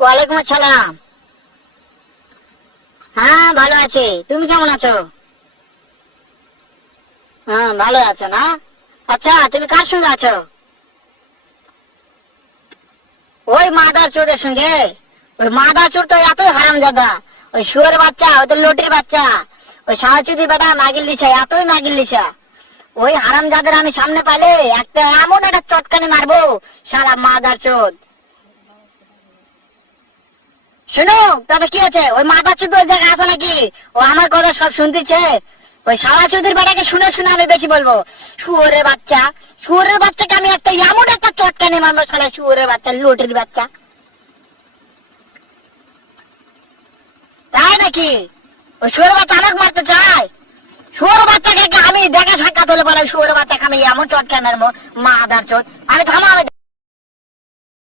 ওয়ালাইকুম আসসালাম। হ্যাঁ ভালো আছি, তুমি কেমন আছো? হ্যাঁ ভালো আছো না? আচ্ছা তুমি কার সঙ্গে আছো? ওই মাদার চোরের সঙ্গে। ওই মাদার চোর তো এতই হারামজাদা। ওই শুয়োর বাচ্চা, ওই তো লটির বাচ্চা, ওই সাহায্যদি বেটা মাগির লিসা, এতই মাগির লিসা। ওই হারামজাদের আমি সামনে পাইলে একটা এমন একটা চটকানি মারবো, শালা মাদার চোদ। শুনো, তবে কি আছে? ওই মাদার চোদ ওই জায়গায় আছে নাকি? ও আমার কথা সব শুনতেছে। ওই শালা চৌধুরীর বেটাকে শুনে শুনে আমি বেশি বলবো। শুয়োরের বাচ্চা, শুয়োরের বাচ্চাকে আমি একটা এমন একটা চটকানি মারবো, শালা শুয়োরের বাচ্চা, লটির বাচ্চা। তাই নাকি? ওই শুয়োর বাচ্চা আমাকে মারতে চায়? শুয়োর বাচ্চাকে আমি দেখা সাক্ষাৎ হলে বলে শুয়োর বাচ্চাকে আমি এমন চটকানি মারবো, মাদার চোদ। আমি থামো, আমি